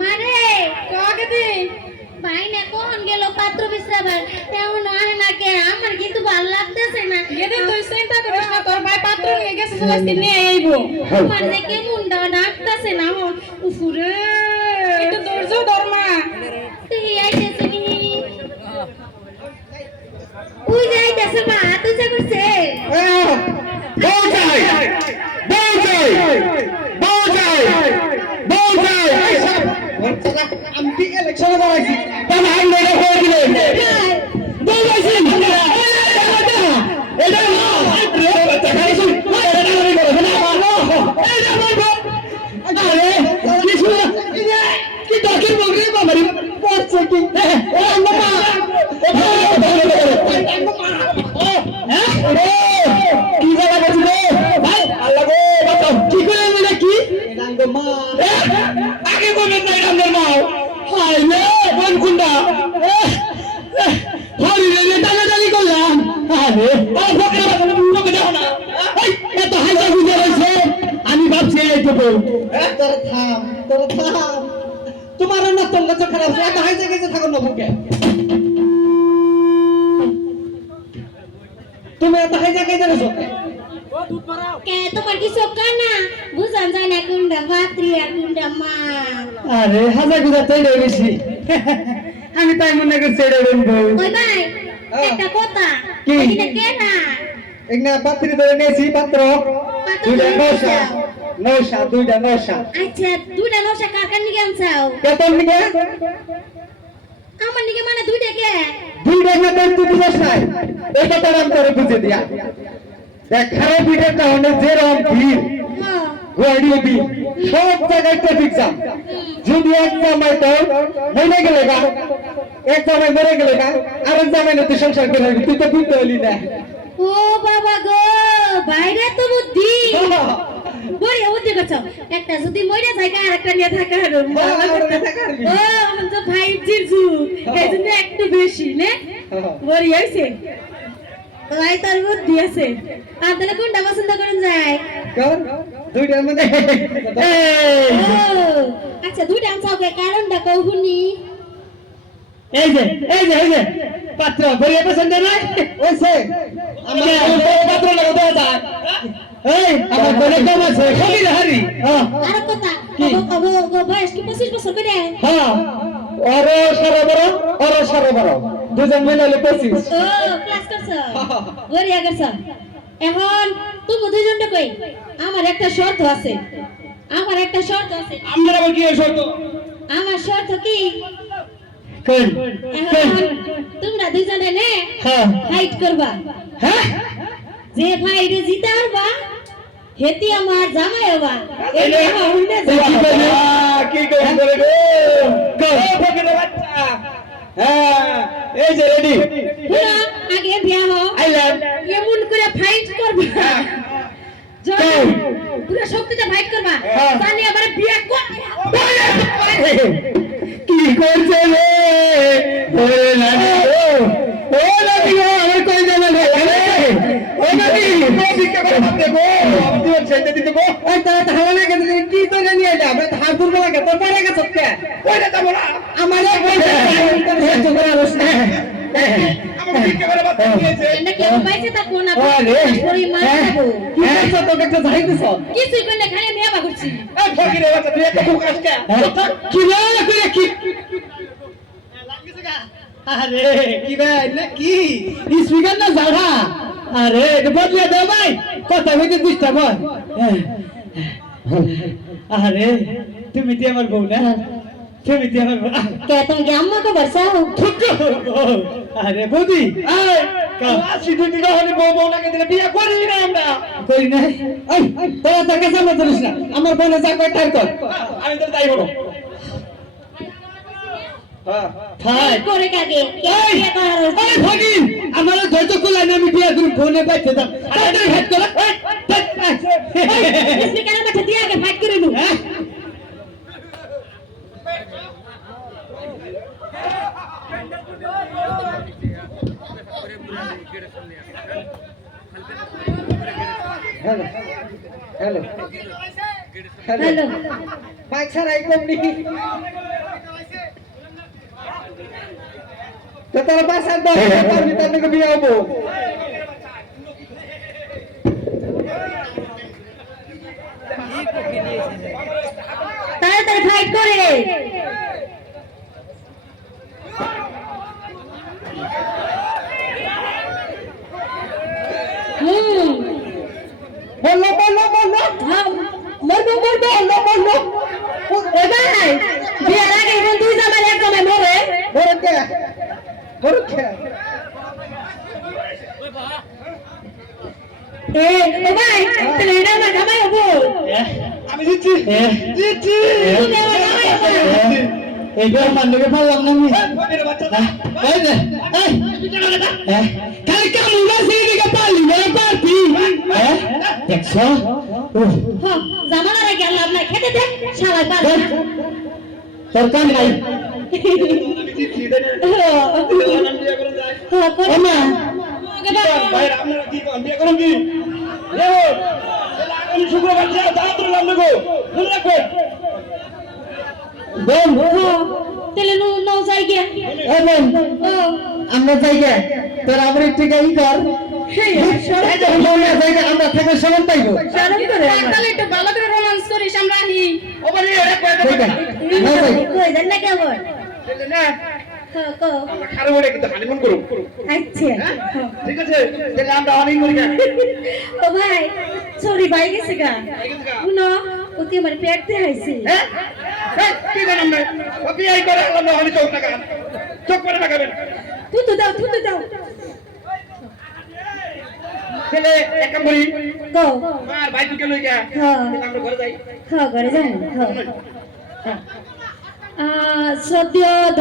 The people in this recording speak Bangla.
মানে কাকে দি ভাই না কোন গেল পাত্র বিশ্রাবার তেমন আহে না কে আমার কিন্তু ভালো লাগতেছে না এদের তুই চিন্তা করিস না তোর ভাই পাত্র নিয়ে গেছে সবাই নিয়ে আইবো আমার যে কেমন ডাকতেছে না উফুরে একটু ধৈর্য ধর মা তুই আইতেছ নি ওই যাইতেছে মা তুই যা করছে বউচাই বউচাই বউচাই বউচাই আমি কি ইলেকশনে দাঁড়াইছি তাহলে আমি এটা হয়ে দিলে বউচাইছি এটা না এটা খাইছি এটা না করে না না এটা বলবো আরে কি শুনে কি দরকার বলরে বাবারি পড়ছে কি ও আম্মা কি জানা গেছে রে ভাই আল্লাহ গো বাঁচাও কি করে মানে কি এডাঙ্গ মা আগে বলবেন না এডাঙ্গ মা হাই রে কোন কুন্ডা হরি রে টানাটানি করলাম আরে ও ফকির তোকে দাও না এই এত হাইজা গুজে রইছে আমি ভাবছি এই তো তোর থাম তোমার না তোমরা তো খারাপ এত হাইজা গেছে থাকো না বুকে তুমি এত হাইজা গেছে রইছো কে তোমার কি সকার না বুঝান যায় না কোনটা পাত্রী আর কোনটা মা আরে হাজা গুজা তাই বেশি আমি তাই মনে করছি এটা বলবো ওই ভাই একটা কথা কি? এটা কে না একনা পাত্রী ধরে নিয়েছি পাত্র পাত্র দুইটা ধরে নশা নশা দুইটা নশা আচ্ছা দুইটা নশা কাকার নিকে আনছাও কেতন নিকে আমার নিকে মানে দুইটা কে দুইটা না তুই বুঝছ নাই এটা তো আমি করে বুঝে দিয়া দেখ খারাপ ভিডিওটা হলে যে রকম ভিড় হ্যাঁ গাড়ি সব জায়গায় ট্রাফিক জ্যাম যদি এক জামাই তো মরে গেলে গা এক জামাই মরে গেলে গা আরেক জামাই না তুই সংসার করে তুই তো বুঝতে হলি না ও বাবা গো বাইরে তো বুদ্ধি বড় বুদ্ধি করছো একটা যদি মইরা যায় আর একটা নিয়ে থাকা হলো ও আমার তো 5G যুগ এইজন্য একটু বেশি নে বড় হইছে ভাই তোর বুদ্ধি আছে আর তাহলে কোনটা পছন্দ করেন যায় দুইটার মধ্যে ও আচ্ছা দুইটা আনছাও কে কারণটা কও শুনি এই যে পাত্র বড়িয়া পছন্দ নাই ওইছে আমার পাত্র লাগা দাও দা এই আমার বলে কম আছে খালি হারি আর কথা বয়স কি 25 বছর করে হ্যাঁ ওর সারা বড় দুজন মিলে 25 ও ক্লাস করছ বড়িয়া করছ এখন তুমি দুইজনটা কই আমার একটা শর্ত আছে আমরা আবার কি শর্ত আমার শর্ত কি কই এখন তোমরা দুইজনে নে হ্যাঁ ফাইট করবা হ্যাঁ যে ফাইটে জিতে পারবা হেতি আমার জামাই হবা এই আমার হুন্ডা কি কই করে গো ফকিরের বাচ্চা হ্যাঁ এই যে রেডি পুরা আগে বিয়া হও আইলাম এমন করে ফাইট করবা যখন পুরো শক্তিতে ফাইট করবা জানি আবার বিয়া কর কি করছে রে ওরে না ও নবী গো আমার কই জানা রে ও নবী বিকে করে ভাবতে গো তুই ছেড়ে দিতে গো ওই তারা তাহলে না কেন কি তো জানি এটা আমরা হাত দূর করে কে তোর পরে গেছ কে কইরা যাব না আমারে কইছে তো করে আলোস না আমার বিকে করে ভাবতে দিয়েছে এন্ড কি পাইছে তা কোন পরি মার দেব কি করছ তো একটা যাইতেছ কিছুই কইলে খালি মেয়া করছি এই ফকিরের বাচ্চা তুই একটা ফুক আসকে কি না করে কি আরে কি ভাই না কি স্পিকার না জাড়া আরে এটা বদলে দাও ভাই কথা হইতে ডিস্টার্ব হয় আরে তুমি কি আমার বউ না তুমি কি আমার বউ কে তুমি কি আম্মা কো বসাও আরে বৌদি আয় আসি তুই দিগা হলে বউ নাকে দিলে বিয়ে করি না আমরা করি না এই তোরা তাকে সামনে ধরিস না আমার বোনে যা কয় তাই কর আমি তো তাই বলো হ্যাঁ করে কাকে কে বিয়ে করার এই ফকির আমার ধৈর্য কুলাই না আমি বিয়ে করব ফোনে বাইতে দাও তাড়াতাড়ি হেড কর স্পিকার মাঠে দিয়ে আগে ফাইট করে নু হ্যালো হ্যালো হ্যালো মাইক ছাড়াই কমনি তো তোর বাসার দশ পারবি তার নাকি বিয়ে হবো তাড়াতাড়ি ফাইট করে বললো বললো বললো মরবো মরবো বললো বললো ও ভাই বিয়ার আগে এখন দুই জামাই এক জামাই মরে বরকে বরকে ও ভাই তাহলে এটা আমার জামাই হবো আমি দিচ্ছি দিচ্ছি তুমি আমার জামাই হবো এইটা মানলে পারলাম না আমি এই যে এই খালি কামুলা সিরিকে পারলি না পারতি দেখছো হ্যাঁ জামানার আগে আল্লাহ আপনার খেতে দে সবাই পারে না সরকার নাই ওমা ভাই আপনারা কি কোন বিয়ে করুন কি দেখো আগামী শুক্রবার যা দাঁত রান্না গো মনে রাখবেন বোন তাহলে নো যাই গিয়া এ বোন ও আমরা জায়গা তোর আবার একটু গাই কর আমরা থেকে সমান পাইবো শরম করে তাহলে একটু ভালো করে রোমান্স করিস আমরা আহি ওবারে এটা কই কই জান না কেমন না হ্যাঁ কো আমরা খারাপ হলে কিন্তু হানিমুন করব আচ্ছা ঠিক আছে তাহলে আমরা অনেক করি ও ভাই সরি ভাই গেছে গা শুনো ওকে আমার পেট তে আইছে হ্যাঁ কি জানেন আমরা কপি আই করে আমরা অনেক চোখ টাকা চোখ করে লাগাবেন তুই তো দাও তাহলে এক কাম করি গো মার ভাই দুকে লই গা হ্যাঁ আমরা ঘরে যাই হ্যাঁ ঘরে যান হ্যাঁ সদ্য